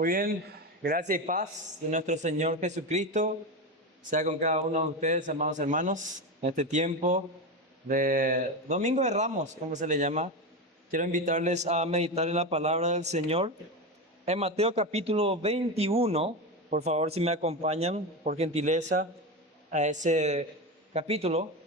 Muy bien, gracias y paz de nuestro Señor Jesucristo sea con cada uno de ustedes, amados hermanos, en este tiempo de Domingo de Ramos, como se le llama. Quiero invitarles a meditar en la palabra del Señor en Mateo capítulo 21. Por favor, si me acompañan, por gentileza, a ese capítulo.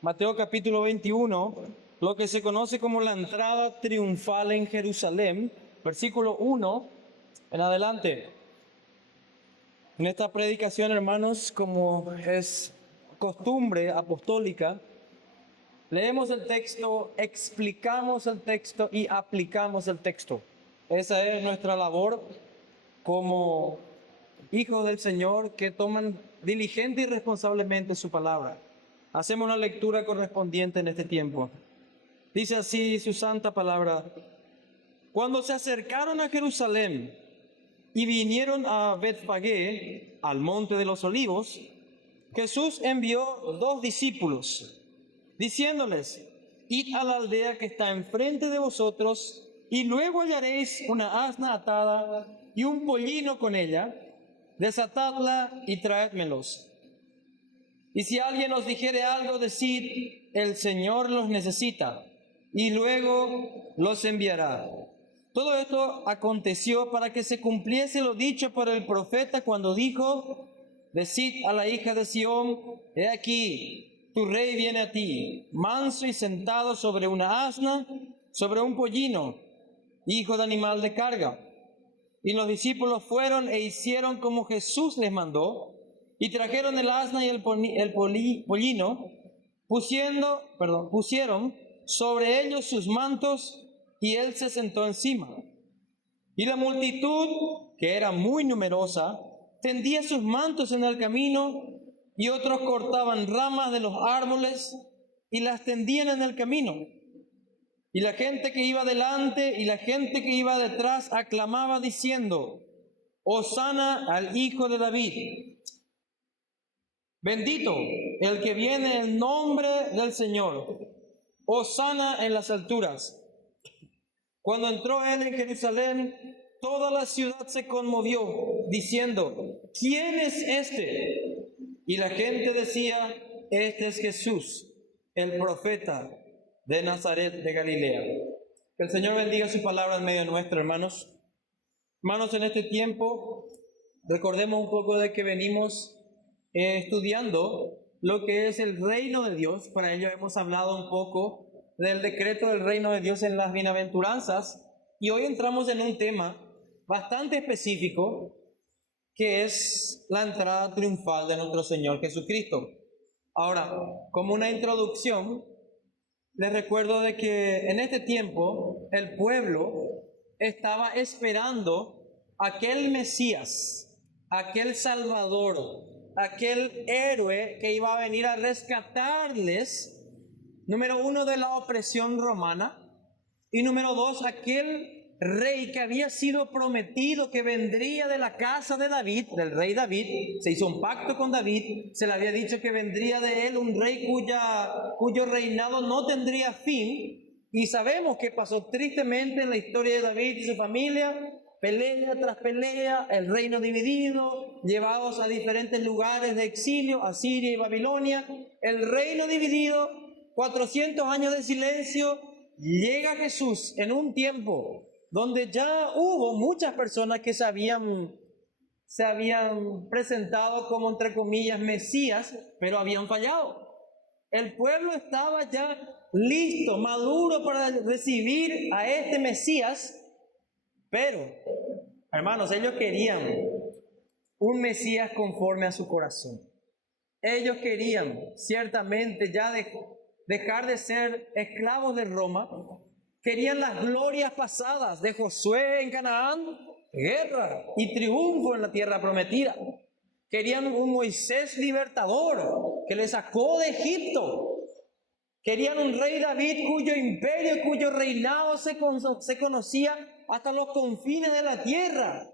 Mateo capítulo 21, lo que se conoce como la entrada triunfal en Jerusalén, versículo 1 en adelante. En esta predicación, hermanos, como es costumbre apostólica, leemos el texto, explicamos el texto y aplicamos el texto. Esa es nuestra labor como hijos del Señor que toman diligente y responsablemente su palabra. Hacemos una lectura correspondiente en este tiempo. Dice así su santa palabra: cuando se acercaron a Jerusalén y vinieron a Betfagé, al monte de los olivos, Jesús envió 2 discípulos, diciéndoles: id a la aldea que está enfrente de vosotros, y luego hallaréis una asna atada y un pollino con ella, desatadla y traédmelos. Y si alguien os dijere algo, decid: el Señor los necesita, y luego los enviará. Todo esto aconteció para que se cumpliese lo dicho por el profeta cuando dijo: decid a la hija de Sión, he aquí, tu rey viene a ti, manso y sentado sobre una asna, sobre un pollino, hijo de animal de carga. Y los discípulos fueron e hicieron como Jesús les mandó, y trajeron el asna y el pollino, pusieron sobre ellos sus mantos, y él se sentó encima. Y la multitud, que era muy numerosa, tendía sus mantos en el camino, y otros cortaban ramas de los árboles y las tendían en el camino. Y la gente que iba delante y la gente que iba detrás aclamaba diciendo: Hosana al Hijo de David. Bendito el que viene en nombre del Señor. Hosana en las alturas. Cuando entró él en Jerusalén, toda la ciudad se conmovió, diciendo: ¿quién es este? Y la gente decía: este es Jesús, el profeta de Nazaret de Galilea. Que el Señor bendiga su palabra en medio nuestro, hermanos. Hermanos, en este tiempo, recordemos un poco de que venimos estudiando lo que es el reino de Dios. Para ello hemos hablado un poco del decreto del reino de Dios en las bienaventuranzas. Y hoy entramos en un tema bastante específico, que es la entrada triunfal de nuestro Señor Jesucristo. Ahora, como una introducción, les recuerdo de que en este tiempo el pueblo estaba esperando aquel Mesías, aquel Salvador, aquel héroe que iba a venir a rescatarles, número 1, de la opresión romana, y número 2, aquel rey que había sido prometido, que vendría de la casa de David, del rey David. Se hizo un pacto con David, se le había dicho que vendría de él un rey cuyo reinado no tendría fin, y sabemos que pasó tristemente en la historia de David y su familia. Pelea tras pelea, el reino dividido, llevados a diferentes lugares de exilio, a Siria y Babilonia, el reino dividido, 400 años de silencio. Llega Jesús en un tiempo donde ya hubo muchas personas que se habían presentado como, entre comillas, Mesías, pero habían fallado. El pueblo estaba ya listo, maduro para recibir a este Mesías, pero, hermanos, ellos querían un Mesías conforme a su corazón. Ellos querían ciertamente ya dejar de ser esclavos de Roma. Querían las glorias pasadas de Josué en Canaán, guerra y triunfo en la tierra prometida. Querían un Moisés libertador que les sacó de Egipto. Querían un rey David cuyo imperio, cuyo reinado se conocía hasta los confines de la tierra.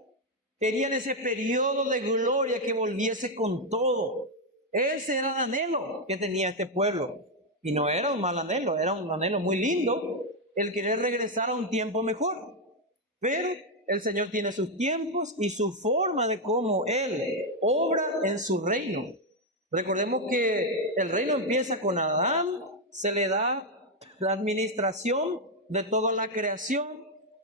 Querían ese periodo de gloria que volviese con todo. Ese era el anhelo que tenía este pueblo. Y no era un mal anhelo, era un anhelo muy lindo, el querer regresar a un tiempo mejor. Pero el Señor tiene sus tiempos y su forma de cómo Él obra en su reino. Recordemos que el reino empieza con Adán, se le da la administración de toda la creación,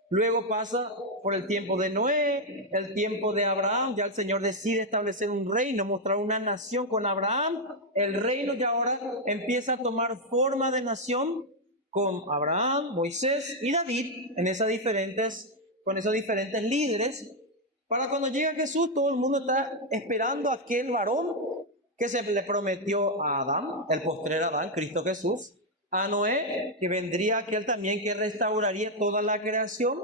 luego pasa por el tiempo de Noé, el tiempo de Abraham, ya el Señor decide establecer un reino, mostrar una nación con Abraham, el reino ya ahora empieza a tomar forma de nación con Abraham, Moisés y David, con esos diferentes líderes, para cuando llega Jesús, todo el mundo está esperando a aquel varón que se le prometió a Adán, el postrer Adán, Cristo Jesús, a Noé, que vendría aquel también que restauraría toda la creación.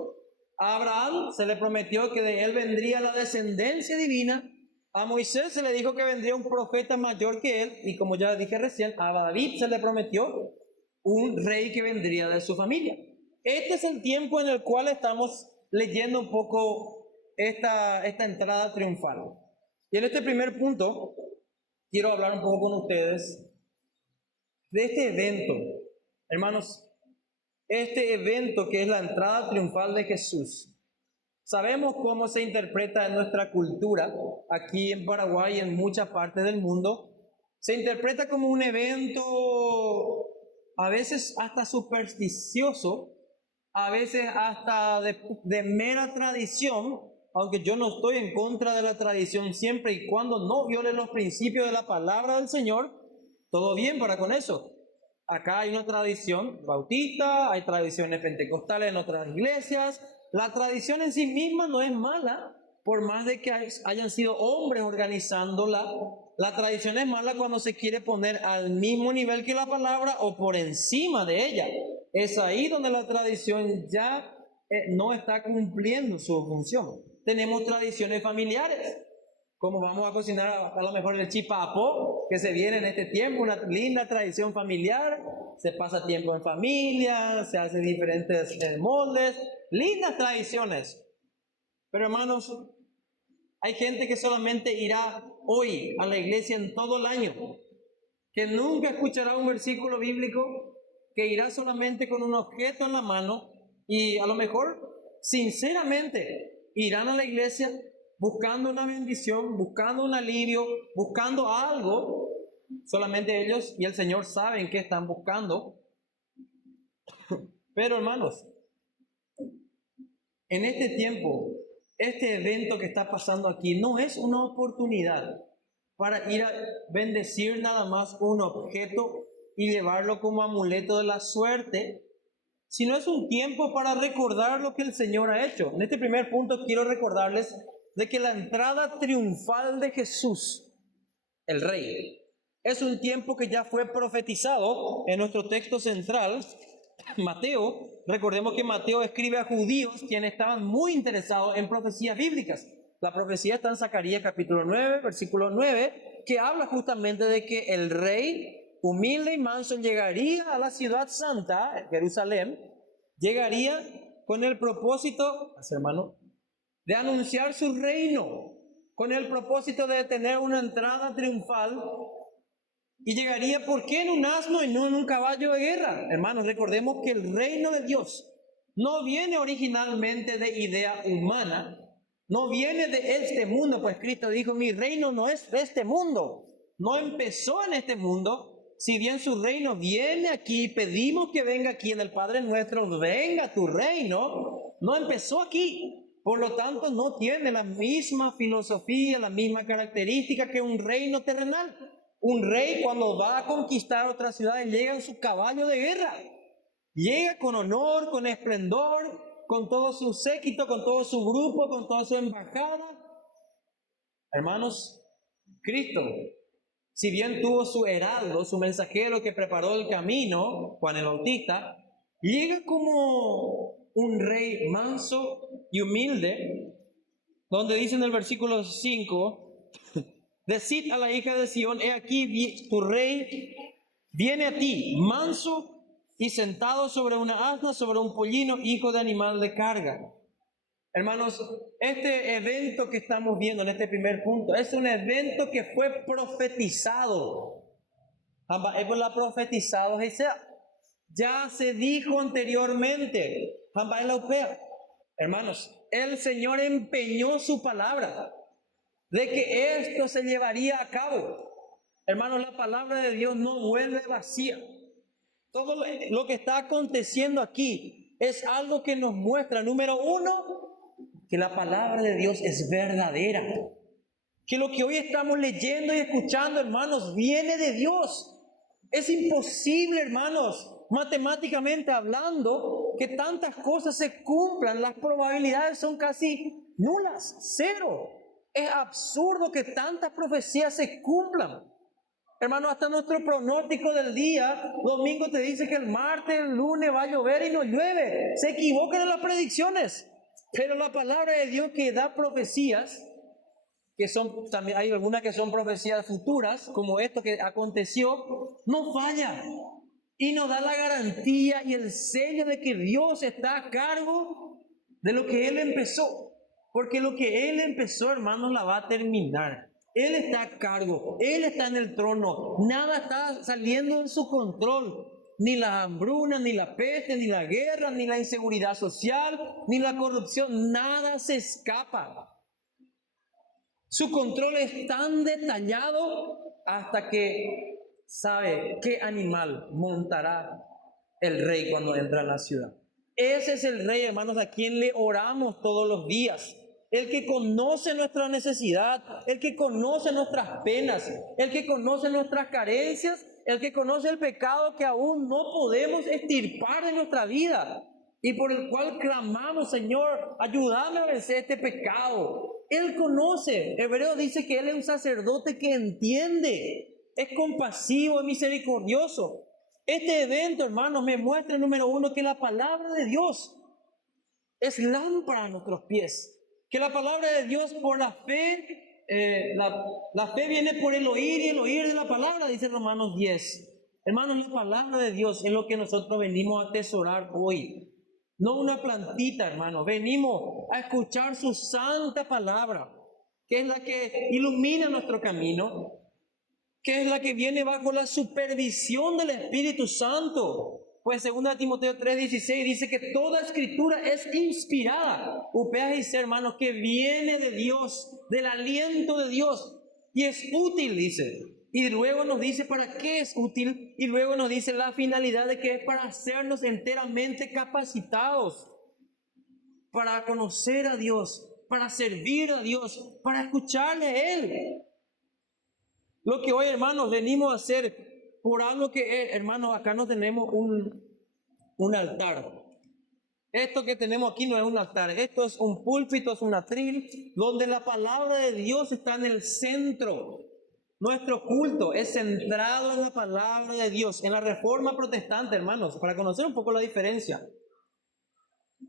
A Abraham se le prometió que de él vendría la descendencia divina. A Moisés se le dijo que vendría un profeta mayor que él. Y como ya dije recién, a David se le prometió un rey que vendría de su familia. Este es el tiempo en el cual estamos leyendo un poco esta entrada triunfal. Y en este primer punto, quiero hablar un poco con ustedes de este evento. Hermanos, este evento que es la entrada triunfal de Jesús, sabemos cómo se interpreta en nuestra cultura, aquí en Paraguay y en muchas partes del mundo. Se interpreta como un evento a veces hasta supersticioso, a veces hasta de mera tradición, aunque yo no estoy en contra de la tradición siempre y cuando no viole los principios de la palabra del Señor, todo bien para con eso. Acá hay una tradición bautista, hay tradiciones pentecostales en otras iglesias. La tradición en sí misma no es mala, por más de que hayan sido hombres organizándola. La tradición es mala cuando se quiere poner al mismo nivel que la palabra o por encima de ella. Es ahí donde la tradición ya no está cumpliendo su función. Tenemos tradiciones familiares, como vamos a cocinar a lo mejor el chipapo, que se viene en este tiempo, una linda tradición familiar, se pasa tiempo en familia, se hacen diferentes moldes, lindas tradiciones. Pero hermanos, hay gente que solamente irá hoy a la iglesia en todo el año, que nunca escuchará un versículo bíblico, que irá solamente con un objeto en la mano y a lo mejor, sinceramente, irán a la iglesia buscando una bendición, buscando un alivio, buscando algo. Solamente ellos y el Señor saben qué están buscando. Pero hermanos, en este tiempo, este evento que está pasando aquí no es una oportunidad para ir a bendecir nada más un objeto y llevarlo como amuleto de la suerte, sino es un tiempo para recordar lo que el Señor ha hecho. En este primer punto quiero recordarles de que la entrada triunfal de Jesús, el Rey, es un tiempo que ya fue profetizado en nuestro texto central, Mateo. Recordemos que Mateo escribe a judíos quienes estaban muy interesados en profecías bíblicas. La profecía está en Zacarías capítulo 9, versículo 9, que habla justamente de que el Rey humilde y manso llegaría a la ciudad santa, Jerusalén, llegaría con el propósito, hermano, de anunciar su reino, con el propósito de tener una entrada triunfal, y llegaría, ¿por qué en un asno y no en un caballo de guerra? Hermanos, recordemos que el reino de Dios no viene originalmente de idea humana, no viene de este mundo, pues Cristo dijo, mi reino no es de este mundo, no empezó en este mundo. Si bien su reino viene aquí, pedimos que venga aquí en el Padre nuestro, venga tu reino, no empezó aquí. Por lo tanto, no tiene la misma filosofía, la misma característica que un reino terrenal. Un rey cuando va a conquistar otra ciudad llega en su caballo de guerra. Llega con honor, con esplendor, con todo su séquito, con todo su grupo, con toda su embajada. Hermanos, Cristo, si bien tuvo su heraldo, su mensajero que preparó el camino, Juan el Bautista, llega como un rey manso y humilde, donde dice en el versículo 5, decid a la hija de Sión, he aquí tu rey viene a ti, manso y sentado sobre una asna, sobre un pollino, hijo de animal de carga. Hermanos, este evento que estamos viendo en este primer punto es un evento que fue profetizado. Es la profetizado, ya se dijo anteriormente. Hermanos, el Señor empeñó su palabra de que esto se llevaría a cabo. Hermanos, la palabra de Dios no vuelve vacía. Todo lo que está aconteciendo aquí es algo que nos muestra, número uno, que la palabra de Dios es verdadera. Que lo que hoy estamos leyendo y escuchando, hermanos, viene de Dios. Es imposible, hermanos, matemáticamente hablando, que tantas cosas se cumplan. Las probabilidades son casi nulas, cero. Es absurdo que tantas profecías se cumplan. Hermano, hasta nuestro pronóstico del día, domingo te dice que el martes, el lunes va a llover y no llueve. Se equivocan en las predicciones. Pero la palabra de Dios que da profecías, que son, también hay algunas que son profecías futuras, como esto que aconteció, no falla. Y nos da la garantía y el sello de que Dios está a cargo de lo que Él empezó. Porque lo que Él empezó, hermanos, la va a terminar. Él está a cargo, Él está en el trono, nada está saliendo de su control, ni la hambruna, ni la peste, ni la guerra, ni la inseguridad social, ni la corrupción, nada se escapa. Su control es tan detallado hasta que sabe qué animal montará el rey cuando entra a la ciudad. Ese es el rey, hermanos, a quien le oramos todos los días. El que conoce nuestra necesidad, el que conoce nuestras penas, el que conoce nuestras carencias, el que conoce el pecado que aún no podemos extirpar de nuestra vida y por el cual clamamos, Señor, ayúdame a vencer este pecado. Él conoce. Hebreo dice que Él es un sacerdote que entiende, es compasivo, es misericordioso. Este evento, hermanos, me muestra, número uno, que la palabra de Dios es lámpara a nuestros pies. Que la palabra de Dios por la fe, la fe viene por el oír y el oír de la palabra, dice Romanos 10. Hermanos, la palabra de Dios es lo que nosotros venimos a atesorar hoy. No una plantita, hermanos. Venimos a escuchar su santa palabra, que es la que ilumina nuestro camino, que es la que viene bajo la supervisión del Espíritu Santo. Pues 2 Timoteo 3:16 dice que toda escritura es inspirada. Upeas dice, hermanos, que viene de Dios, del aliento de Dios. Y es útil, dice. Y luego nos dice para qué es útil. Y luego nos dice la finalidad de que es para hacernos enteramente capacitados. Para conocer a Dios, para servir a Dios, para escucharle a Él. Lo que hoy, hermanos, venimos a hacer por algo que, hermanos, acá no tenemos un altar. Esto que tenemos aquí no es un altar. Esto es un púlpito, es un atril, donde la palabra de Dios está en el centro. Nuestro culto es centrado en la palabra de Dios. En la Reforma Protestante, hermanos, para conocer un poco la diferencia,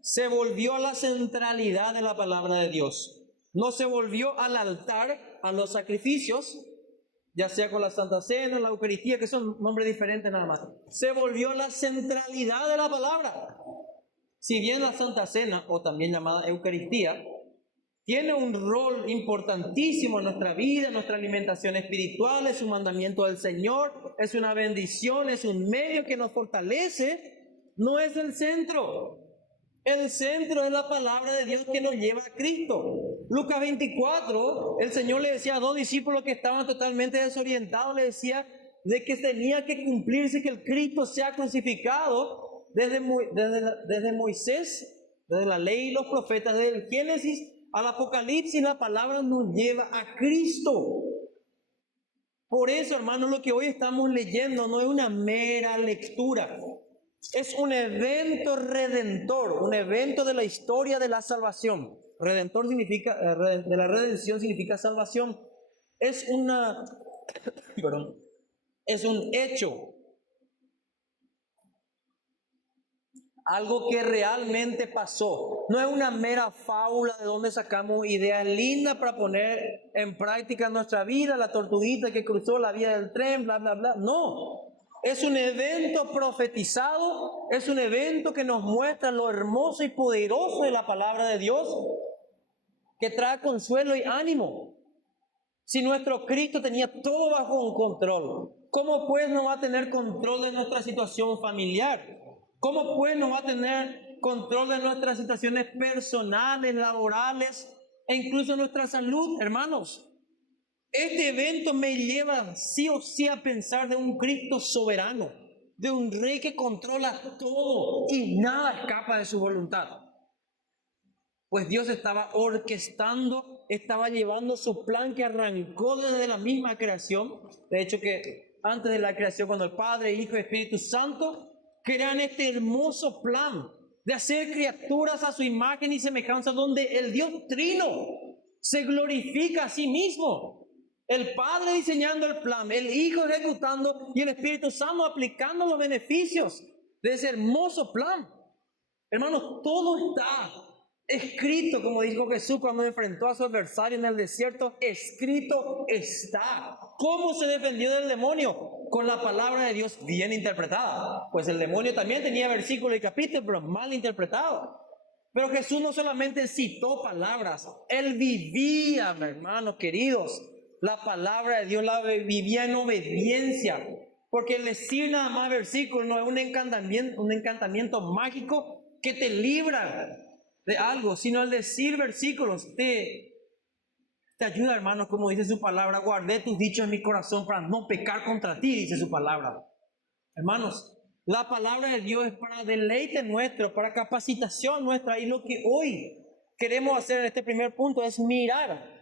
se volvió a la centralidad de la palabra de Dios. No se volvió al altar, a los sacrificios, ya sea con la Santa Cena, la Eucaristía, que son nombres diferentes nada más. Se volvió la centralidad de la palabra. Si bien la Santa Cena, o también llamada Eucaristía, tiene un rol importantísimo en nuestra vida, en nuestra alimentación espiritual, es un mandamiento del Señor, es una bendición, es un medio que nos fortalece, no es el centro. El centro es la palabra de Dios que nos lleva a Cristo. Lucas 24, el Señor le decía a dos discípulos que estaban totalmente desorientados, le decía de que tenía que cumplirse que el Cristo sea crucificado desde Moisés, desde la ley y los profetas, desde el Génesis al Apocalipsis, la palabra nos lleva a Cristo. Por eso, hermanos, lo que hoy estamos leyendo no es una mera lectura. Es un evento redentor, un evento de la historia de la salvación. Redentor significa, de la redención significa salvación. Es es un hecho. Algo que realmente pasó. No es una mera fábula de donde sacamos ideas lindas para poner en práctica en nuestra vida. La tortuguita que cruzó la vía del tren, bla, bla, bla. No. Es un evento profetizado, es un evento que nos muestra lo hermoso y poderoso de la palabra de Dios, que trae consuelo y ánimo. Si nuestro Cristo tenía todo bajo un control, ¿cómo pues no va a tener control de nuestra situación familiar? ¿Cómo pues no va a tener control de nuestras situaciones personales, laborales e incluso nuestra salud, hermanos? Este evento me lleva sí o sí a pensar de un Cristo soberano, de un rey que controla todo y nada escapa de su voluntad. Pues Dios estaba orquestando, estaba llevando su plan que arrancó desde la misma creación. De hecho que antes de la creación, cuando el Padre, Hijo y Espíritu Santo crean este hermoso plan de hacer criaturas a su imagen y semejanza, donde el Dios Trino se glorifica a sí mismo. El Padre diseñando el plan, el Hijo ejecutando y el Espíritu Santo aplicando los beneficios de ese hermoso plan. Hermanos, todo está escrito, como dijo Jesús cuando enfrentó a su adversario en el desierto. Escrito está. ¿Cómo se defendió del demonio? Con la palabra de Dios bien interpretada. Pues el demonio también tenía versículo y capítulo, pero mal interpretado. Pero Jesús no solamente citó palabras, Él vivía, hermanos queridos, la palabra de Dios, la vivía en obediencia. Porque el decir nada más versículos no es un encantamiento mágico que te libra de algo, sino el decir versículos te ayuda, hermanos, como dice su palabra. Guardé tus dichos en mi corazón para no pecar contra ti, dice su palabra. Hermanos, la palabra de Dios es para deleite nuestro, para capacitación nuestra, y lo que hoy queremos hacer en este primer punto es mirar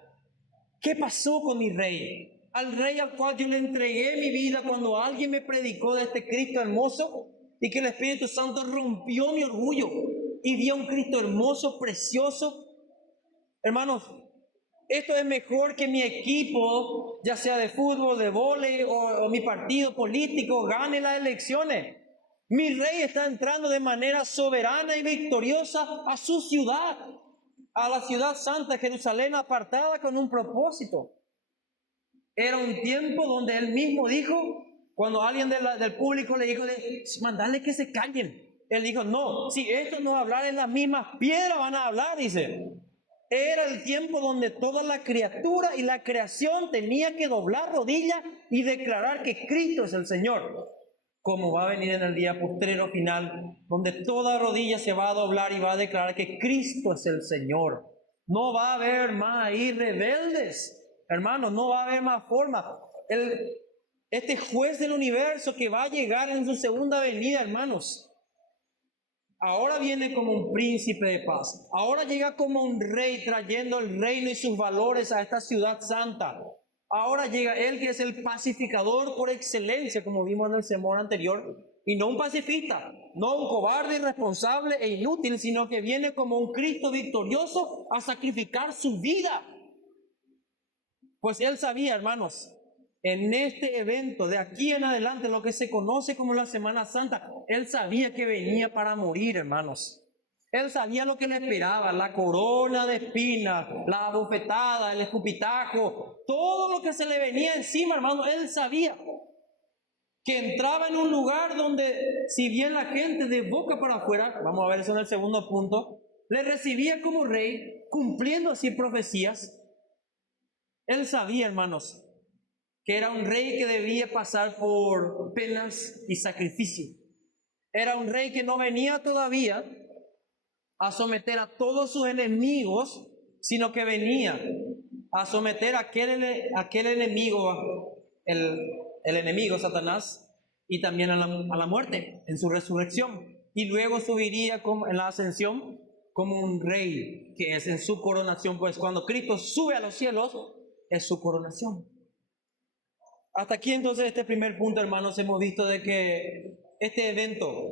qué pasó con mi rey, al rey al cual yo le entregué mi vida cuando alguien me predicó de este Cristo hermoso, y que el Espíritu Santo rompió mi orgullo y vio un Cristo hermoso, precioso. Hermanos, esto es mejor que mi equipo, ya sea de fútbol, de vóley o mi partido político, gane las elecciones. Mi rey está entrando de manera soberana y victoriosa a su ciudad, a la ciudad santa, Jerusalén, apartada con un propósito. Era un tiempo donde él mismo dijo, cuando alguien del público le dijo, mandarle que se callen. Él dijo, no, si esto no hablar en las mismas piedras van a hablar, dice. Era el tiempo donde toda la criatura y la creación tenía que doblar rodillas y declarar que Cristo es el Señor. Como va a venir en el día postrero final, donde toda rodilla se va a doblar y va a declarar que Cristo es el Señor. No va a haber más ahí rebeldes, hermanos, no va a haber más forma. Este juez del universo que va a llegar en su segunda venida, hermanos, ahora viene como un príncipe de paz. Ahora llega como un rey trayendo el reino y sus valores a esta ciudad santa. Ahora llega Él que es el pacificador por excelencia, como vimos en el sermón anterior. Y no un pacifista, no un cobarde, irresponsable e inútil, sino que viene como un Cristo victorioso a sacrificar su vida. Pues Él sabía, hermanos, en este evento, de aquí en adelante, lo que se conoce como la Semana Santa, Él sabía que venía para morir, hermanos. Él sabía lo que le esperaba, la corona de espinas, la bofetada, el escupitajo, todo lo que se le venía encima, hermanos. Él sabía que entraba en un lugar donde, si bien la gente de boca para afuera, vamos a ver eso en el segundo punto, le recibía como rey, cumpliendo así profecías. Él sabía, hermanos, que era un rey que debía pasar por penas y sacrificio. Era un rey que no venía todavía a someter a todos sus enemigos, sino que venía a someter a aquel enemigo, el enemigo Satanás, y también a la muerte en su resurrección. Y luego subiría en la ascensión como un rey, que es en su coronación, pues cuando Cristo sube a los cielos, es su coronación. Hasta aquí entonces este primer punto, hermanos, hemos visto de que este evento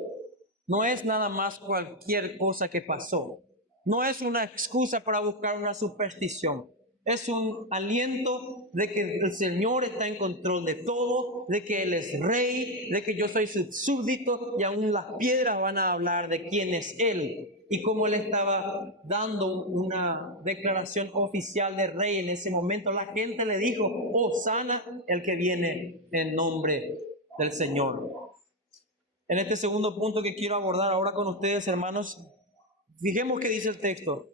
no es nada más cualquier cosa que pasó. No es una excusa para buscar una superstición. Es un aliento de que el Señor está en control de todo, de que Él es rey, de que yo soy su súbdito, y aún las piedras van a hablar de quién es Él. Y como Él estaba dando una declaración oficial de rey en ese momento, la gente le dijo, Hosana, el que viene en nombre del Señor. En este segundo punto que quiero abordar ahora con ustedes, hermanos, fijemos qué dice el texto.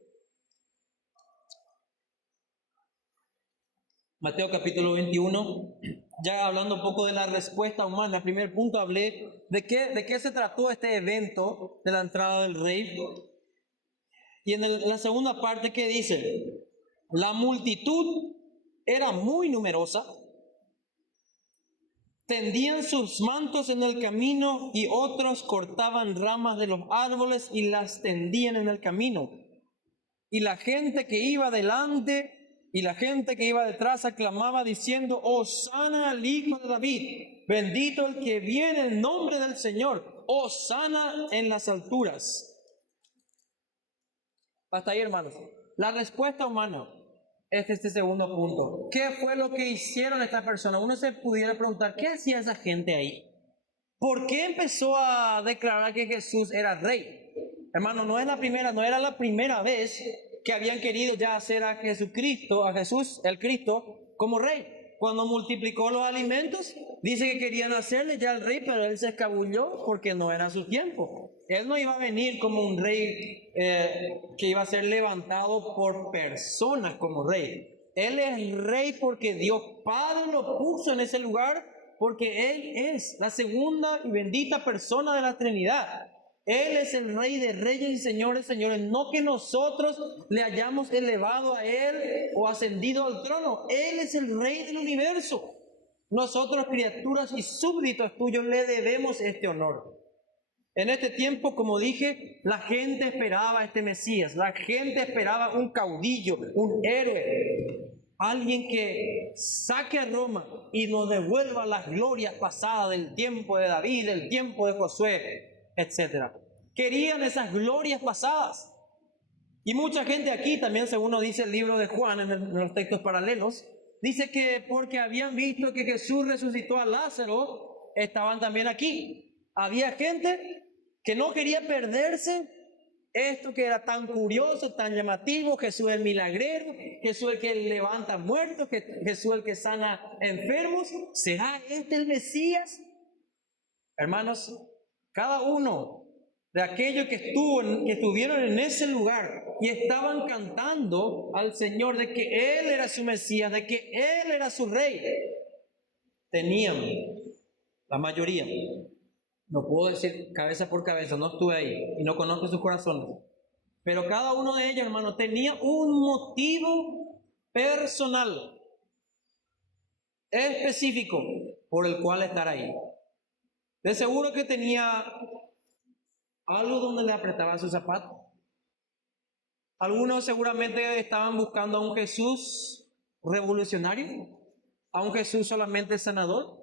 Mateo capítulo 21, ya hablando un poco de la respuesta humana. El primer punto hablé de qué se trató este evento de la entrada del rey. Y en la segunda parte, ¿qué dice? La multitud era muy numerosa, tendían sus mantos en el camino y otros cortaban ramas de los árboles y las tendían en el camino. Y la gente que iba delante y la gente que iba detrás aclamaba diciendo: Hosana al Hijo de David, bendito el que viene en nombre del Señor, Hosana en las alturas. Hasta ahí, hermanos. La respuesta humana es este segundo punto. ¿Qué fue lo que hicieron estas personas? Uno se pudiera preguntar, ¿qué hacía esa gente ahí? ¿Por qué empezó a declarar que Jesús era rey? Hermano, no era la primera vez que habían querido ya hacer a Jesucristo, a Jesús, el Cristo, como rey. Cuando multiplicó los alimentos, dice que querían hacerle ya el rey, pero él se escabulló porque no era su tiempo. Él no iba a venir como un rey que iba a ser levantado por personas como rey. Él es rey porque Dios Padre lo puso en ese lugar, porque Él es la segunda y bendita persona de la Trinidad. Él es el Rey de reyes y señores, señores. No que nosotros le hayamos elevado a Él o ascendido al trono. Él es el Rey del universo. Nosotros, criaturas y súbditos tuyos, le debemos este honor. En este tiempo, como dije, la gente esperaba a este Mesías. La gente esperaba un caudillo, un héroe. Alguien que saque a Roma y nos devuelva las glorias pasadas del tiempo de David, del tiempo de Josué, etc. Querían esas glorias pasadas. Y mucha gente aquí, también según nos dice el libro de Juan en los textos paralelos, dice que porque habían visto que Jesús resucitó a Lázaro, estaban también aquí. Había gente que no quería perderse esto que era tan curioso, tan llamativo: Jesús el milagrero, Jesús el que levanta muertos, Jesús el que sana enfermos. ¿Será este el Mesías? Hermanos, cada uno de aquellos que estuvieron en ese lugar y estaban cantando al Señor de que Él era su Mesías, de que Él era su Rey, tenían, la mayoría, no puedo decir cabeza por cabeza, no estuve ahí y no conozco sus corazones, pero cada uno de ellos, hermano, tenía un motivo personal, específico, por el cual estar ahí. De seguro que tenía algo donde le apretaba su zapato. Algunos seguramente estaban buscando a un Jesús revolucionario, a un Jesús solamente sanador.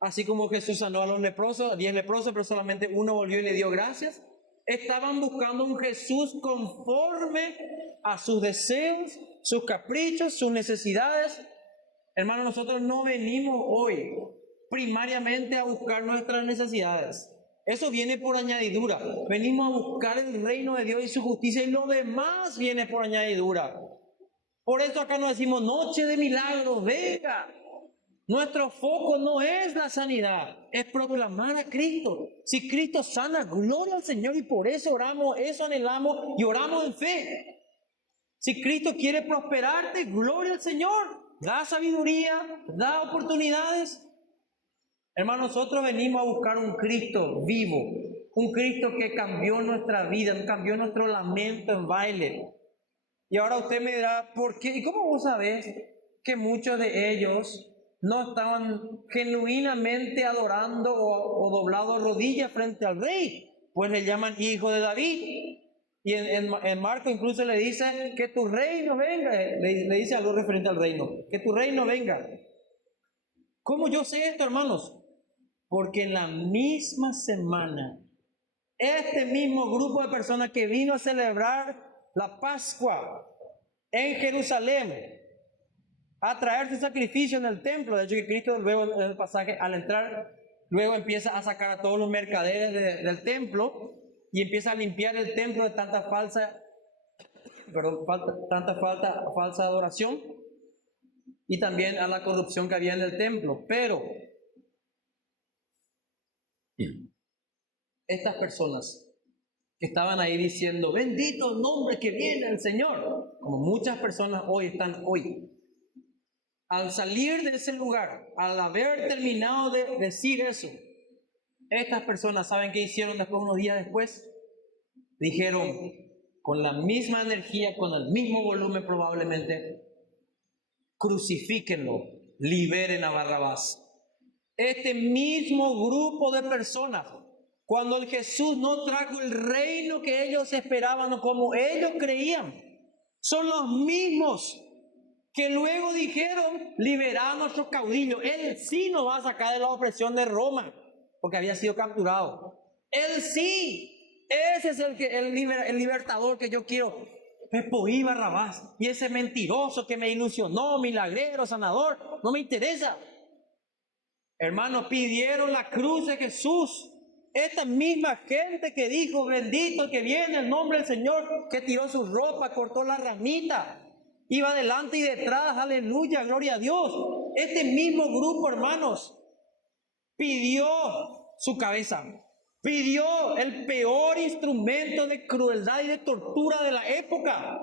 Así como Jesús sanó a los leprosos, 10 leprosos, pero solamente uno volvió y le dio gracias. Estaban buscando un Jesús conforme a sus deseos, sus caprichos, sus necesidades. Hermanos, nosotros no venimos hoy primariamente a buscar nuestras necesidades. Eso viene por añadidura. Venimos a buscar el reino de Dios y su justicia, y lo demás viene por añadidura. Por eso acá nos decimos: noche de milagros, venga. Nuestro foco no es la sanidad, es proclamar a Cristo. Si Cristo sana, gloria al Señor, y por eso oramos, eso anhelamos y oramos en fe. Si Cristo quiere prosperarte, gloria al Señor, da sabiduría, da oportunidades. Hermanos, nosotros venimos a buscar un Cristo vivo, un Cristo que cambió nuestra vida, cambió nuestro lamento en baile. Y ahora usted me dirá: ¿por qué? ¿Y cómo vos sabés que muchos de ellos no estaban genuinamente adorando o doblado rodillas frente al rey? Pues le llaman hijo de David. Y en Marco incluso le dice que tu reino venga. Le dice algo referente al reino: que tu reino venga. ¿Cómo yo sé esto, hermanos? Porque en la misma semana, este mismo grupo de personas que vino a celebrar la Pascua en Jerusalén, a traer su sacrificio en el templo. De hecho, que Cristo luego en el pasaje, al entrar, luego empieza a sacar a todos los mercaderes del templo y empieza a limpiar el templo de tanta falsa adoración, y también a la corrupción que había en el templo. Pero estas personas que estaban ahí diciendo, bendito el nombre que viene el Señor, como muchas personas hoy están hoy, al salir de ese lugar, al haber terminado de decir eso, estas personas, ¿saben qué hicieron después, unos días después? Dijeron, con la misma energía, con el mismo volumen probablemente, crucifíquenlo, liberen a Barrabás. Este mismo grupo de personas, cuando el Jesús no trajo el reino que ellos esperaban o como ellos creían, son los mismos que luego dijeron, liberad a nuestro caudillo. Él sí nos va a sacar de la opresión de Roma, porque había sido capturado. Él sí, ese es el libertador que yo quiero. Pepo y Barrabás, y ese mentiroso que me ilusionó, milagrero, sanador, no me interesa. Hermanos, pidieron la cruz de Jesús. Esta misma gente que dijo, bendito que viene el nombre del Señor, que tiró su ropa, cortó la ramita, iba adelante y detrás, aleluya, gloria a Dios. Este mismo grupo, hermanos, pidió su cabeza, pidió el peor instrumento de crueldad y de tortura de la época.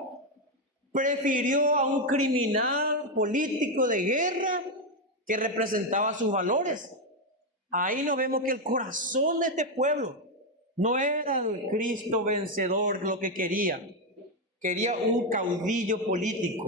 Prefirió a un criminal político de guerra que representaba sus valores. Ahí nos vemos que el corazón de este pueblo no era el Cristo vencedor lo que quería. Quería un caudillo político.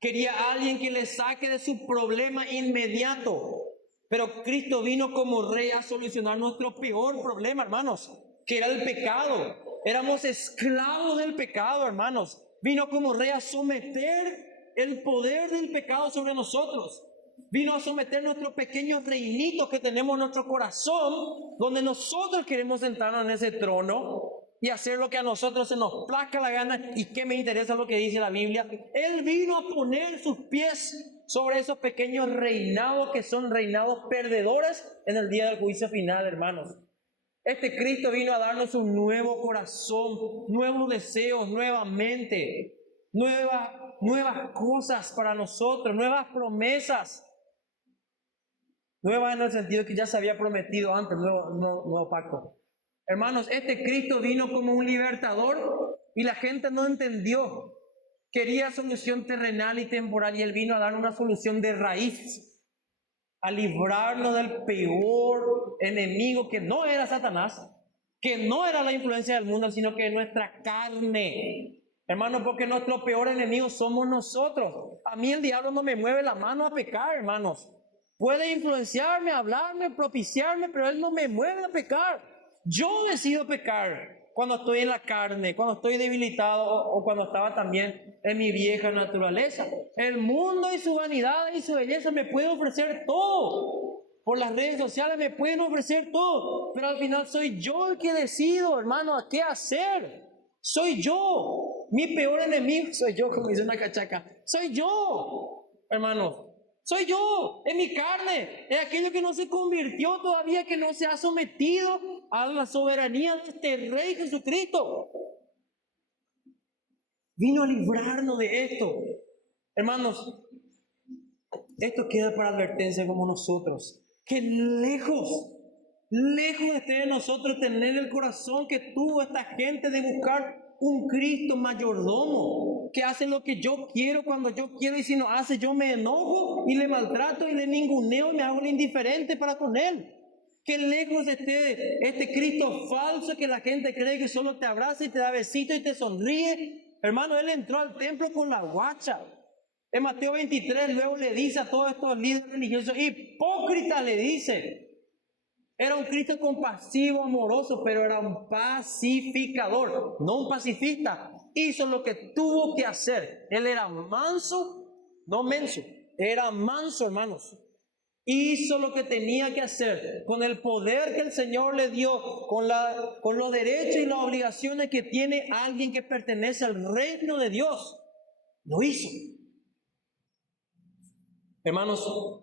Quería alguien que le saque de su problema inmediato. Pero Cristo vino como rey a solucionar nuestro peor problema, hermanos, que era el pecado. Éramos esclavos del pecado, hermanos. Vino como rey a someter el poder del pecado sobre nosotros. Vino a someter nuestros pequeños reinitos que tenemos en nuestro corazón, donde nosotros queremos sentarnos en ese trono y hacer lo que a nosotros se nos plazca la gana. ¿Y qué me interesa lo que dice la Biblia? Él vino a poner sus pies sobre esos pequeños reinados que son reinados perdedores en el día del juicio final, hermanos. Este Cristo vino a darnos un nuevo corazón, nuevos deseos, nueva mente, nuevas cosas para nosotros, nuevas promesas. Nuevas en el sentido que ya se había prometido antes, nuevo pacto. Hermanos, este Cristo vino como un libertador y la gente no entendió. Quería solución terrenal y temporal y Él vino a dar una solución de raíz, a librarnos del peor enemigo que no era Satanás, que no era la influencia del mundo, sino que nuestra carne. Hermanos, porque nuestro peor enemigo somos nosotros. A mí el diablo no me mueve la mano a pecar, hermanos. Puede influenciarme, hablarme, propiciarme, pero él no me mueve a pecar. Yo decido pecar cuando estoy en la carne, cuando estoy debilitado o cuando estaba también en mi vieja naturaleza. El mundo y su vanidad y su belleza me pueden ofrecer todo. Por las redes sociales me pueden ofrecer todo, pero al final soy yo el que decido, hermano, qué hacer. Soy yo. Mi peor enemigo soy yo, como dice una cachaca. Soy yo, hermanos. Soy yo, es mi carne, es aquello que no se convirtió todavía, que no se ha sometido a la soberanía de este Rey Jesucristo. Vino a librarnos de esto. Hermanos, esto queda para advertencia como nosotros. Que lejos esté de nosotros tener el corazón que tuvo esta gente de buscar un Cristo mayordomo, que hace lo que yo quiero cuando yo quiero, y si no hace yo me enojo y le maltrato y le ninguneo y me hago el indiferente para con él. Que lejos esté este Cristo falso que la gente cree que solo te abraza y te da besito y te sonríe. Hermano, él entró al templo con la guacha. En Mateo 23 luego le dice a todos estos líderes religiosos, hipócritas, le dice. Era un Cristo compasivo, amoroso, pero era un pacificador, no un pacifista. Hizo lo que tuvo que hacer. Él era manso, no menso. Era manso, hermanos. Hizo lo que tenía que hacer con el poder que el Señor le dio, con los derechos y las obligaciones que tiene alguien que pertenece al reino de Dios. Lo hizo. Hermanos,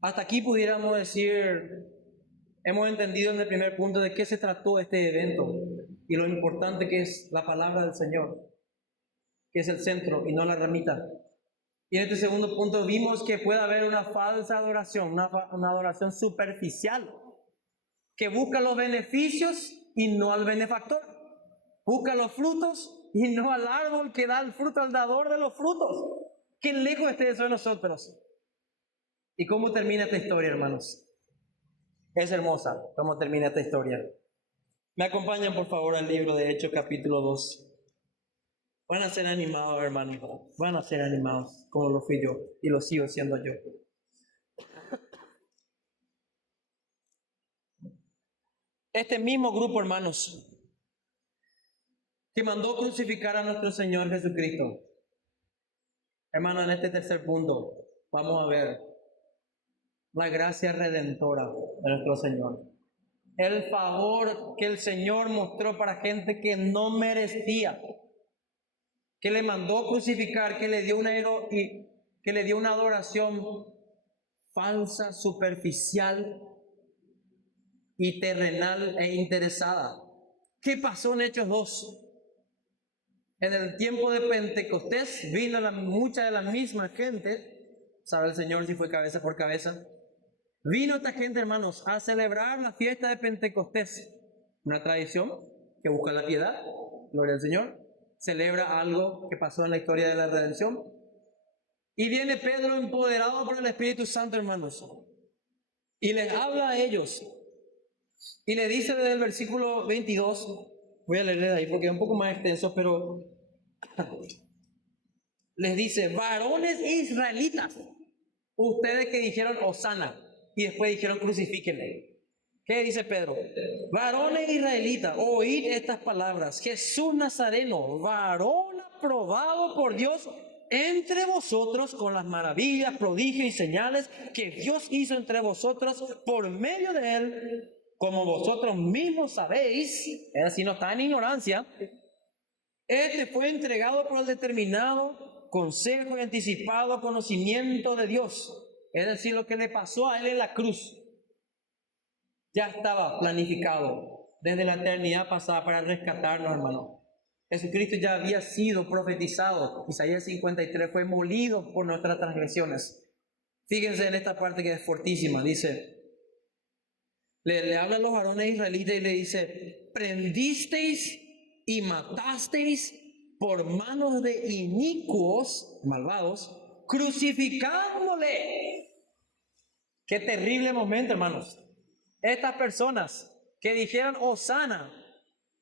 hasta aquí pudiéramos decir, hemos entendido en el primer punto de qué se trató este evento y lo importante que es la palabra del Señor, que es el centro y no la ramita. Y en este segundo punto vimos que puede haber una falsa adoración, una adoración superficial, que busca los beneficios y no al benefactor. Busca los frutos y no al árbol que da el fruto, al dador de los frutos. Qué lejos esté eso de nosotros. ¿Y cómo termina esta historia, hermanos? Es hermosa cómo termina esta historia. Me acompañan, por favor, al libro de Hechos, capítulo 2. Van a ser animados, hermanos. Van a ser animados, como lo fui yo y lo sigo siendo yo. Este mismo grupo, hermanos, que mandó crucificar a nuestro Señor Jesucristo. Hermanos, en este tercer punto vamos a ver la gracia redentora de nuestro Señor. El favor que el Señor mostró para gente que no merecía, que le mandó crucificar, que le dio una adoración falsa, superficial y terrenal e interesada. ¿Qué pasó en Hechos 2? En el tiempo de Pentecostés vino mucha de la misma gente, sabe el Señor si fue cabeza por cabeza. Vino esta gente, hermanos, a celebrar la fiesta de Pentecostés, una tradición que busca la piedad, gloria al Señor, celebra algo que pasó en la historia de la redención. Y viene Pedro empoderado por el Espíritu Santo, hermanos, y les habla a ellos, y le dice desde el versículo 22, voy a leer de ahí porque es un poco más extenso, pero les dice: varones israelitas, ustedes que dijeron Hosana y después dijeron crucifíquenle. ¿Qué dice Pedro? Varones israelitas, oíd estas palabras: Jesús Nazareno, varón aprobado por Dios entre vosotros con las maravillas, prodigios y señales que Dios hizo entre vosotros por medio de él, como vosotros mismos sabéis, es decir, no está en ignorancia. Este fue entregado por el determinado consejo y anticipado conocimiento de Dios. Es decir, lo que le pasó a él en la cruz ya estaba planificado desde la eternidad pasada para rescatarnos, hermano. Jesucristo ya había sido profetizado. Isaías 53 fue molido por nuestras transgresiones. Fíjense en esta parte que es fortísima. Dice, le habla a los varones israelitas y le dice: prendisteis y matasteis por manos de inicuos, malvados, crucificándole. Qué terrible momento, hermanos. Estas personas que dijeron Hosana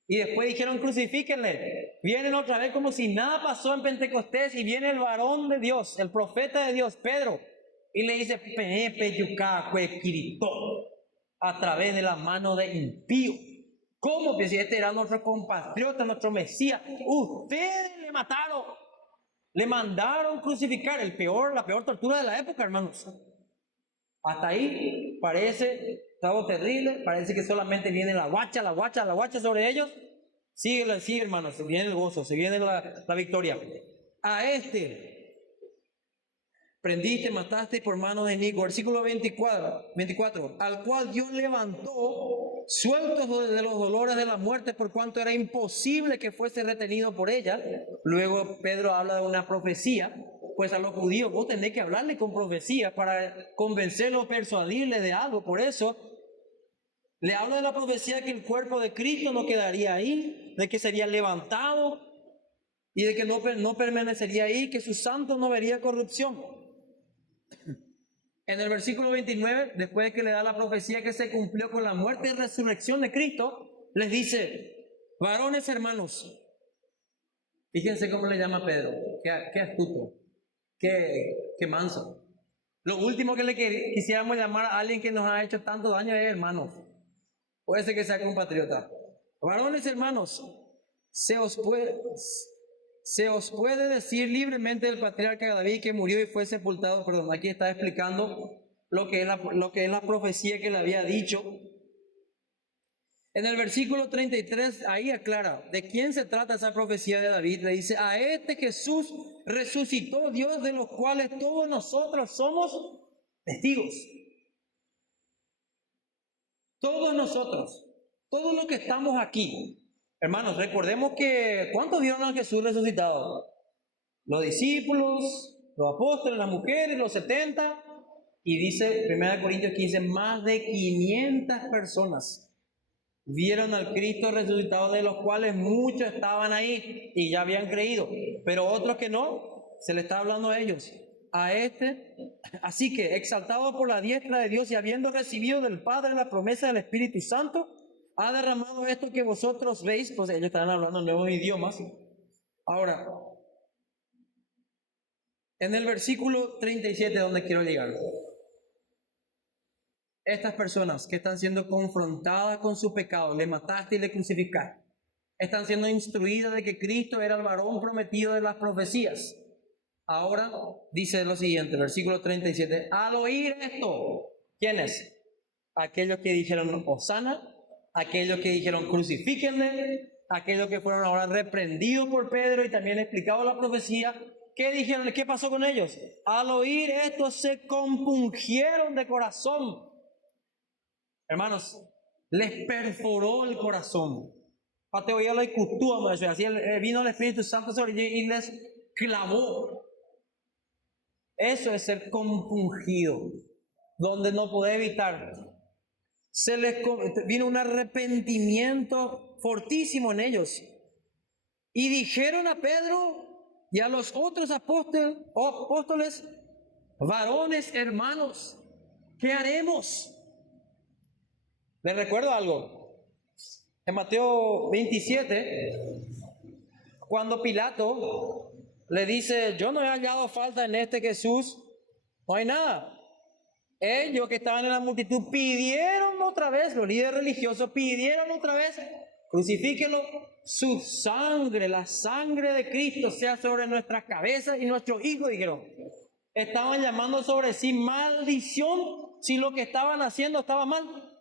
y después dijeron crucifíquenle, vienen otra vez como si nada pasó en Pentecostés, y viene el varón de Dios, el profeta de Dios, Pedro, y le dice: Pepe yucá cuequirito, a través de la mano de impío. ¿Cómo? Pues si este era nuestro compatriota, nuestro Mesías, ustedes le mataron, le mandaron crucificar, la peor tortura de la época, hermanos. Hasta ahí parece algo terrible, parece que solamente viene la guacha sobre ellos. Sigue, hermanos, se viene el gozo, se viene la victoria. A este prendiste, mataste por mano de inicuo. Versículo 24, al cual Dios levantó, sueltos de los dolores de la muerte, por cuanto era imposible que fuese retenido por ella. Luego Pedro habla de una profecía. Pues a los judíos vos tenés que hablarle con profecía para convencerlos, persuadirles de algo. Por eso le habla de la profecía que el cuerpo de Cristo no quedaría ahí, de que sería levantado y de que no permanecería ahí, que sus santos no vería corrupción. En el versículo 29, después de que le da la profecía que se cumplió con la muerte y resurrección de Cristo, les dice: varones hermanos. Fíjense cómo le llama Pedro, qué astuto, qué manso. Lo último que le quisiéramos llamar a alguien que nos ha hecho tanto daño es hermanos. Puede ser que sea compatriota. Varones hermanos, se os puede decir libremente del patriarca David, que murió y fue sepultado. Perdón, aquí está explicando lo que es la profecía que le había dicho. En el versículo 33, ahí aclara de quién se trata esa profecía de David. Le dice: a este Jesús resucitó Dios, de los cuales todos nosotros somos testigos. Todos nosotros, todos los que estamos aquí. Hermanos, recordemos que ¿cuántos vieron a Jesús resucitado? Los discípulos, los apóstoles, las mujeres, los 70. Y dice 1 Corintios 15, más de 500 personas vieron al Cristo resucitado, de los cuales muchos estaban ahí y ya habían creído, pero otros que no, se le está hablando a ellos. A así que exaltado por la diestra de Dios y habiendo recibido del Padre la promesa del Espíritu Santo, ha derramado esto que vosotros veis. Pues ellos estaban hablando nuevos idiomas. Ahora, en el versículo 37, donde quiero llegar, estas personas que están siendo confrontadas con su pecado, le mataste y le crucificaste, están siendo instruidas de que Cristo era el varón prometido de las profecías. Ahora dice lo siguiente, versículo 37, al oír esto, ¿quiénes? Aquellos que dijeron Hosana, aquellos que dijeron crucifíquenle, aquellos que fueron ahora reprendidos por Pedro y también explicado la profecía. ¿Qué dijeron? ¿Qué pasó con ellos? Al oír esto se compungieron de corazón. Hermanos, les perforó el corazón. Así vino el Espíritu Santo sobre ellos y les clavó. Eso es ser compungido, donde no puede evitar. Vino un arrepentimiento fortísimo en ellos. Y dijeron a Pedro y a los otros apóstoles, varones, hermanos, ¿qué haremos? Les recuerdo algo. En Mateo 27, cuando Pilato le dice, yo no he hallado falta en este Jesús, no hay nada. Ellos que estaban en la multitud pidieron otra vez, los líderes religiosos pidieron otra vez, crucifíquenlo, su sangre, la sangre de Cristo sea sobre nuestras cabezas y nuestros hijos, dijeron. Estaban llamando sobre sí maldición si lo que estaban haciendo estaba mal.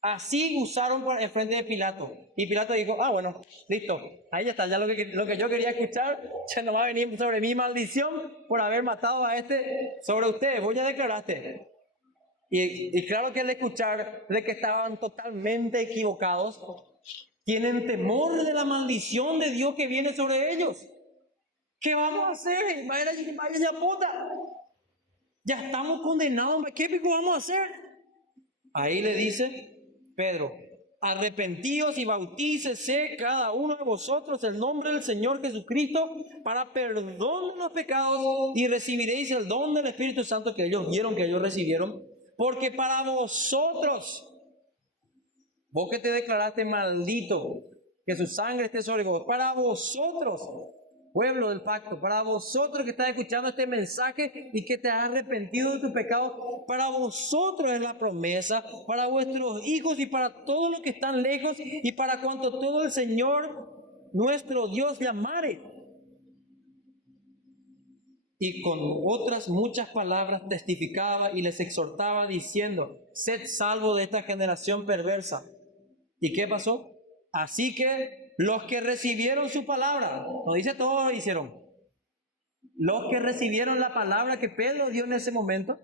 Así usaron en frente de Pilato. Y Pilato dijo, bueno, listo, ahí ya está, ya lo que yo quería escuchar, ya no va a venir sobre mi maldición por haber matado a sobre ustedes, voy a declararte. Y claro que al escuchar de que estaban totalmente equivocados, tienen temor de la maldición de Dios que viene sobre ellos. ¿Qué vamos a hacer? Vaya puta. Ya estamos condenados, ¿qué vamos a hacer? Ahí le dice Pedro, arrepentíos y bautícese cada uno de vosotros en el nombre del Señor Jesucristo para perdón de los pecados y recibiréis el don del Espíritu Santo que ellos vieron, que ellos recibieron. Porque para vosotros, vos que te declaraste maldito, que su sangre esté sobre vos, para vosotros, pueblo del pacto, para vosotros que estás escuchando este mensaje y que te has arrepentido de tu pecado, para vosotros es la promesa, para vuestros hijos y para todos los que están lejos y para cuanto todo el Señor nuestro Dios llamare. Y con otras muchas palabras testificaba y les exhortaba diciendo, sed salvos de esta generación perversa. ¿Y qué pasó? Así que los que recibieron su palabra, no dice todos lo hicieron, los que recibieron la palabra que Pedro dio en ese momento,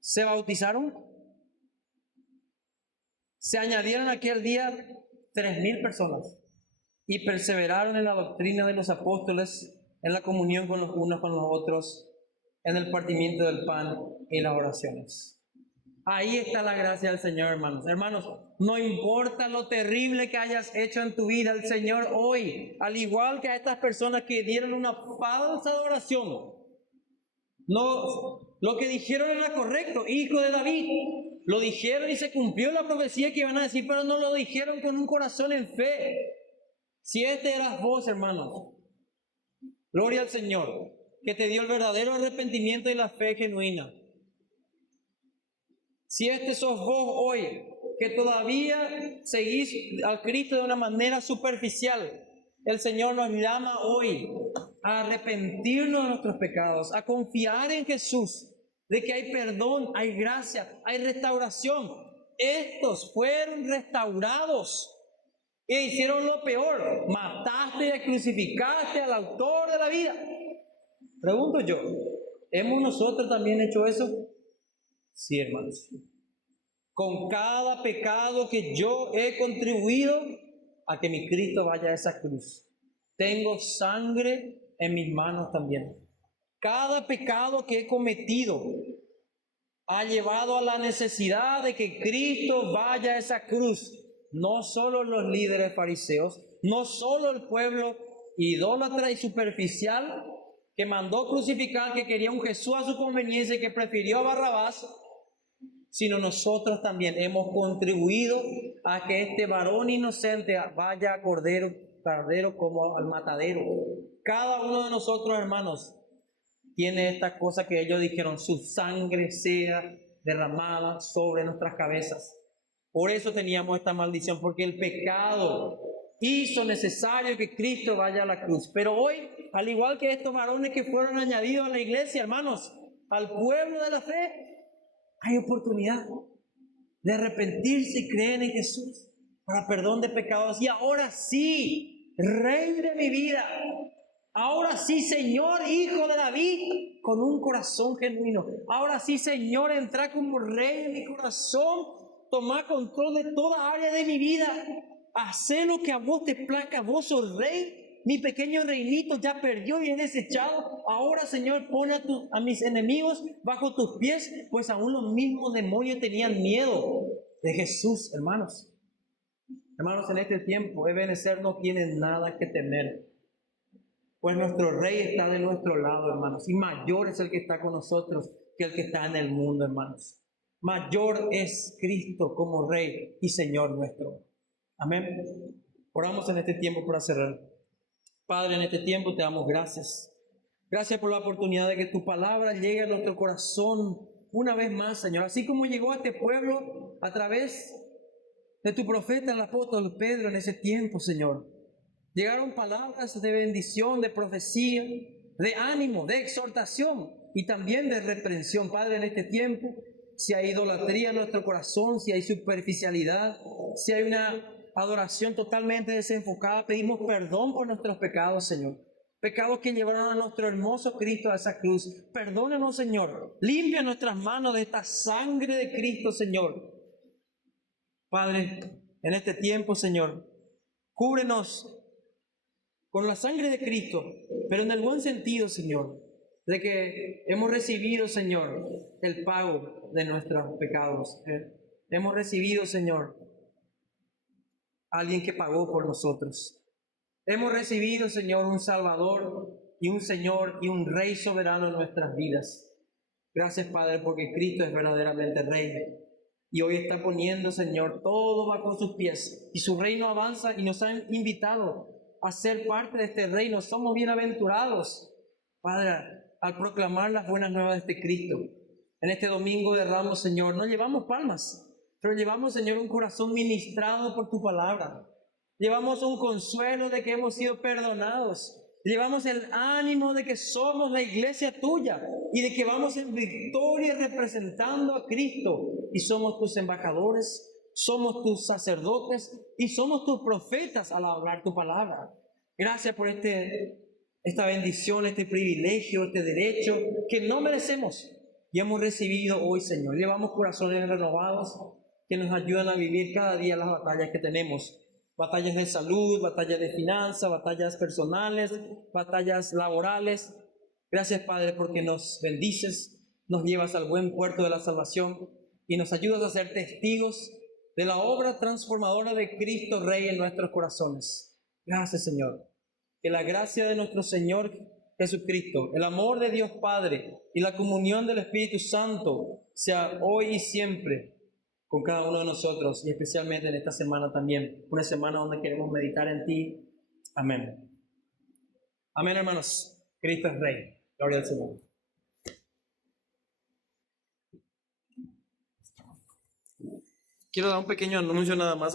se bautizaron, se añadieron aquel día 3,000 personas y perseveraron en la doctrina de los apóstoles, en la comunión con los unos con los otros, en el partimiento del pan y las oraciones. Ahí está la gracia del Señor, hermanos. Hermanos, no importa lo terrible que hayas hecho en tu vida, el Señor hoy, al igual que a estas personas que dieron una falsa adoración, no, lo que dijeron era correcto, hijo de David, lo dijeron y se cumplió la profecía que iban a decir, pero no lo dijeron con un corazón en fe. Si este eras vos, hermanos, gloria al Señor, que te dio el verdadero arrepentimiento y la fe genuina. Si este sos vos hoy, que todavía seguís al Cristo de una manera superficial, el Señor nos llama hoy a arrepentirnos de nuestros pecados, a confiar en Jesús, de que hay perdón, hay gracia, hay restauración. Estos fueron restaurados e hicieron lo peor, mataste y crucificaste al autor de la vida. Pregunto yo, ¿hemos nosotros también hecho eso? Sí, hermanos. Con cada pecado que yo he contribuido a que mi Cristo vaya a esa cruz. Tengo sangre en mis manos también. Cada pecado que he cometido, ha llevado a la necesidad de que Cristo vaya a esa cruz. No solo los líderes fariseos, no solo el pueblo idólatra y superficial que mandó crucificar, que quería un Jesús a su conveniencia y que prefirió a Barrabás, sino nosotros también hemos contribuido a que este varón inocente vaya a cordero como al matadero. Cada uno de nosotros, hermanos, tiene esta cosa que ellos dijeron: su sangre sea derramada sobre nuestras cabezas. Por eso teníamos esta maldición, porque el pecado hizo necesario que Cristo vaya a la cruz. Pero hoy, al igual que estos varones que fueron añadidos a la iglesia, hermanos, al pueblo de la fe, hay oportunidad de arrepentirse y creer en Jesús para perdón de pecados. Y ahora sí, Rey de mi vida, ahora sí, Señor, Hijo de David, con un corazón genuino. Ahora sí, Señor, entra como Rey en mi corazón, toma control de toda área de mi vida, haz lo que a vos te plazca. Vos sos Rey. Mi pequeño reinito ya perdió y es desechado. Ahora, Señor, pone a mis enemigos bajo tus pies, pues aún los mismos demonios tenían miedo de Jesús, hermanos. Hermanos, en este tiempo, Ebenezer no tiene nada que temer, pues nuestro Rey está de nuestro lado, hermanos, y mayor es el que está con nosotros que el que está en el mundo, hermanos. Mayor es Cristo como Rey y Señor nuestro. Amén. Oramos en este tiempo para cerrar. Padre, en este tiempo te damos gracias. Gracias por la oportunidad de que tu palabra llegue a nuestro corazón una vez más, Señor. Así como llegó a este pueblo a través de tu profeta, el apóstol Pedro, en ese tiempo, Señor. Llegaron palabras de bendición, de profecía, de ánimo, de exhortación y también de reprensión. Padre, en este tiempo, si hay idolatría en nuestro corazón, si hay superficialidad, si hay una adoración totalmente desenfocada, pedimos perdón por nuestros pecados, Señor. Pecados que llevaron a nuestro hermoso Cristo a esa cruz. Perdónanos, Señor. Limpia nuestras manos de esta sangre de Cristo, Señor. Padre, en este tiempo, Señor, cúbrenos con la sangre de Cristo, pero en el buen sentido, Señor, de que hemos recibido, Señor, el pago de nuestros pecados. Hemos recibido, Señor, alguien que pagó por nosotros. Hemos recibido, Señor, un Salvador y un Señor y un Rey soberano en nuestras vidas. Gracias, Padre, porque Cristo es verdaderamente Rey. Y hoy está poniendo, Señor, todo bajo sus pies. Y su reino avanza y nos han invitado a ser parte de este reino. Somos bienaventurados, Padre, al proclamar las buenas nuevas de este Cristo. En este domingo de Ramos, Señor, no llevamos palmas, pero llevamos, Señor, un corazón ministrado por tu palabra. Llevamos un consuelo de que hemos sido perdonados. Llevamos el ánimo de que somos la iglesia tuya y de que vamos en victoria representando a Cristo. Y somos tus embajadores, somos tus sacerdotes y somos tus profetas al hablar tu palabra. Gracias por esta bendición, este privilegio, este derecho que no merecemos y hemos recibido hoy, Señor. Llevamos corazones renovados que nos ayudan a vivir cada día las batallas que tenemos. Batallas de salud, batallas de finanzas, batallas personales, batallas laborales. Gracias, Padre, porque nos bendices, nos llevas al buen puerto de la salvación y nos ayudas a ser testigos de la obra transformadora de Cristo Rey en nuestros corazones. Gracias, Señor. Que la gracia de nuestro Señor Jesucristo, el amor de Dios Padre y la comunión del Espíritu Santo sea hoy y siempre con cada uno de nosotros, y especialmente en esta semana también, una semana donde queremos meditar en ti. Amén. Amén, hermanos. Cristo es Rey. Gloria al Señor. Quiero dar un pequeño anuncio nada más.